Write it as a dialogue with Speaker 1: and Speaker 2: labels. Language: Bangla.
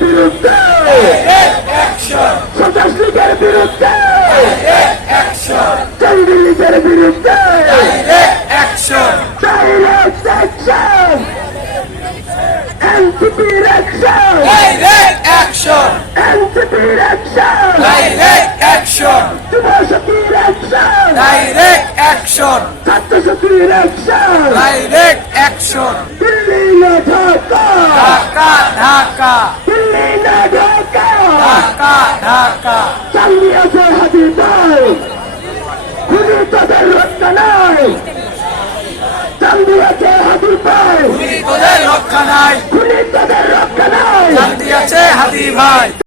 Speaker 1: বিরুদ্ধে। সন্ত্রাস লীগের বিরুদ্ধে। জঙ্গি লীগের বিরুদ্ধে।
Speaker 2: ডাইরেক্ট অ্যাকশন
Speaker 1: এনসিপির অ্যাকশন
Speaker 2: ডাইরেক্ট অ্যাকশন
Speaker 1: এনসিপির অ্যাকশন
Speaker 2: ডাইরেক্ট অ্যাকশন
Speaker 1: যুব শক্তির অ্যাকশন
Speaker 2: ডাইরেক্ট অ্যাকশন
Speaker 1: ছাত্র শক্তির অ্যাকশন
Speaker 2: ডাইরেক্ট অ্যাকশন
Speaker 1: দিল্লি না ঢাকা
Speaker 2: ঢাকা ঢাকা
Speaker 1: দিল্লি না ঢাকা।
Speaker 2: ঢাকা ঢাকা।
Speaker 1: চালিয়ে আছে হাতি ভাই খুনি তোদের রক্ষা নাই চালিয়ে আছে হাতি ভাই
Speaker 2: তোদের রক্ষা নাই
Speaker 1: খুনি তোদের রক্ষা নাই
Speaker 2: আছে হাদি ভাই।